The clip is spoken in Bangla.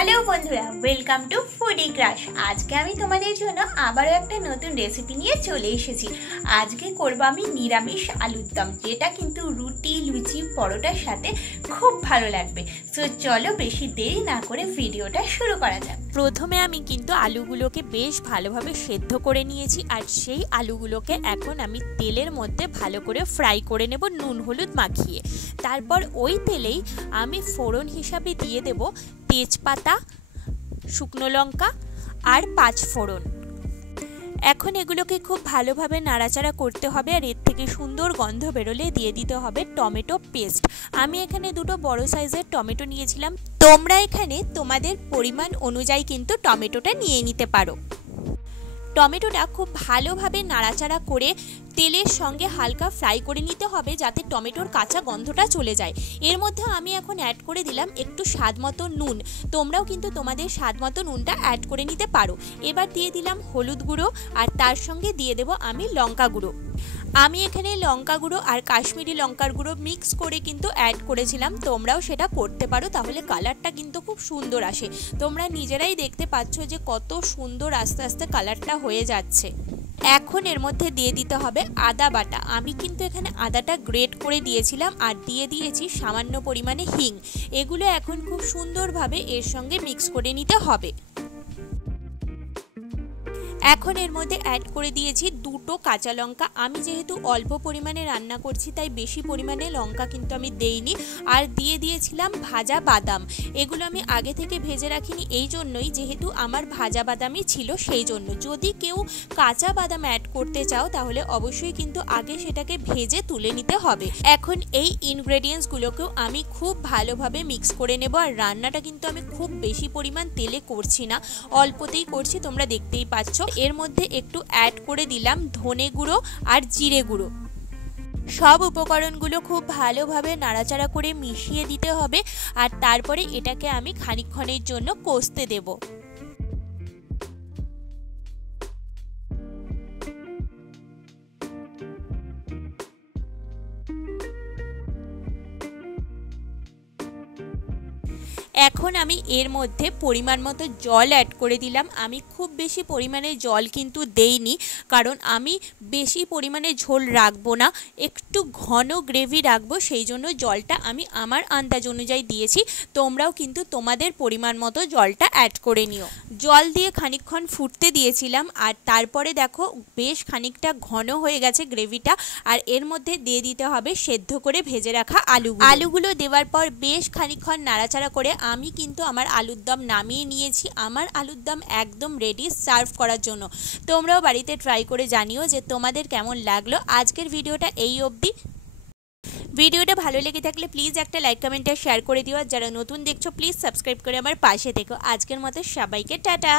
हेलो बंधुरा वेलकम टू फूडी क्राश। आज के आमी तोमादेर जोन्नो आबारो एकटा नतुन रेसिपि निये चले एसेछि। आज के करबो आमी निरामिष आलुर दम, जेटा किन्तु रुटी लुचि परोटार साथे खूब भालो लागबे। सो चलो बेशी देरी ना करे भिडियोटा शुरू करा जाक। प्रथमे आमी किन्तु आलुगुलोके बेश भालोभाबे सेদ্ধ करे नियेछि और सेई आलुगुलोके एखन आमी तेलेर मध्ये भालो करे फ्राई करे नेब नुन हलुद माखिए। तारपर ओई तेलेई आमी फोड़न हिसाबे दिए देब तेजपाता, शुकनो लंका और पाँच फोड़न। এখন এগুলোকে খুব ভালোভাবে নাড়াচাড়া করতে হবে আর এর থেকে সুন্দর গন্ধ বেরোলে দিয়ে দিতে হবে টমেটো পেস্ট। আমি এখানে দুটো বড় সাইজের টমেটো নিয়েছিলাম, তোমরা এখানে তোমাদের পরিমাণ অনুযায়ী কিন্তু টমেটোটা নিয়ে নিতে পারো। টমেটোটা খুব ভালোভাবে নাড়াচাড়া করে তেলের সঙ্গে হালকা ফ্রাই করে নিতে হবে যাতে টমেটোর কাঁচা গন্ধটা চলে যায়। এর মধ্যে আমি এখন অ্যাড করে দিলাম একটু স্বাদমতো নুন, তোমরাও কিন্তু তোমাদের স্বাদমতো নুনটা অ্যাড করে নিতে পারো। এবার দিয়ে দিলাম হলুদ গুঁড়ো আর তার সঙ্গে দিয়ে দেব আমি লঙ্কা গুঁড়ো। আমি এখানে লঙ্কা গুঁড়ো আর কাশ্মীরি লঙ্কার গুঁড়ো মিক্স করে কিন্তু অ্যাড করেছিলাম, তোমরাও সেটা করতে পারো, তাহলে কালারটা কিন্তু খুব সুন্দর আসে। তোমরা নিজেরাই দেখতে পাচ্ছ যে কত সুন্দর আস্তে আস্তে কালারটা হয়ে যাচ্ছে। এখন এর মধ্যে দিয়ে দিতে হবে আদা বাটা। আমি কিন্তু এখানে আদাটা গ্রেট করে দিয়েছিলাম আর দিয়ে দিয়েছি সামান্য পরিমাণে হিং। এগুলো এখন খুব সুন্দরভাবে এর সঙ্গে মিক্স করে নিতে হবে। এখন এর মধ্যে অ্যাড করে দিয়েছি দুটো কাঁচা লঙ্কা। আমি যেহেতু অল্প পরিমাণে রান্না করছি তাই বেশি পরিমাণে লঙ্কা কিন্তু আমি দেইনি। আর দিয়ে দিয়েছিলাম ভাজা বাদাম। এগুলো আমি আগে থেকে ভেজে রাখিনি এই জন্যই, যেহেতু আমার ভাজা বাদামই ছিল সেই জন্য। যদি কেউ কাঁচা বাদাম অ্যাড করতে চাও তাহলে অবশ্যই কিন্তু আগে সেটাকে ভেজে তুলে নিতে হবে। এখন এই ইনগ্রেডিয়েন্টসগুলোকেও আমি খুব ভালোভাবে মিক্স করে নেব। আর রান্নাটা কিন্তু আমি খুব বেশি পরিমাণ তেলে করছি না, অল্পতেই করছি, তোমরা দেখতেই পাচ্ছ। এর মধ্যে একটু অ্যাড করে দিলাম ধনে গুঁড়ো আর জিরে গুঁড়ো। সব উপকরণগুলো খুব ভালোভাবে নাড়াচাড়া করে মিশিয়ে দিতে হবে আর তারপরে এটাকে আমি খানিকক্ষণের জন্য কষতে দেব। এখন আমি এর মধ্যে পরিমাণ মতো জল অ্যাড করে দিলাম। আমি খুব বেশি পরিমাণে জল কিন্তু দেইনি, কারণ আমি বেশি পরিমাণে ঝোল রাখবো না, একটু ঘন গ্রেভি রাখবো, সেই জন্য জলটা আমি আমার আন্দাজ অনুযায়ী দিয়েছি। তোমরাও কিন্তু তোমাদের পরিমাণ মতো জলটা অ্যাড করে নিও। জল দিয়ে খানিকক্ষণ ফুটতে দিয়েছিলাম আর তারপরে দেখো বেশ খানিকটা ঘন হয়ে গেছে গ্রেভিটা। আর এর মধ্যে দিয়ে দিতে হবে সেদ্ধ করে ভেজে রাখা আলুগুলো দেওয়ার পর বেশ খানিকক্ষণ নাড়াচাড়া করে আমি কিন্তু আমার আলুর দম নামিয়ে নিয়েছি। আমার আলুর দম একদম রেডি সার্ভ করার জন্য। তোমরাও বাড়িতে ট্রাই করে জানিও যে তোমাদের কেমন লাগলো। আজকের ভিডিওটা এই অবধি। ভিডিওটা ভালো লেগে থাকলে প্লিজ একটা লাইক কমেন্ট আর শেয়ার করে দিও। আর যারা নতুন দেখছো প্লিজ সাবস্ক্রাইব করে আমার পাশে থেকো। আজকের মতো সবাইকে টাটা।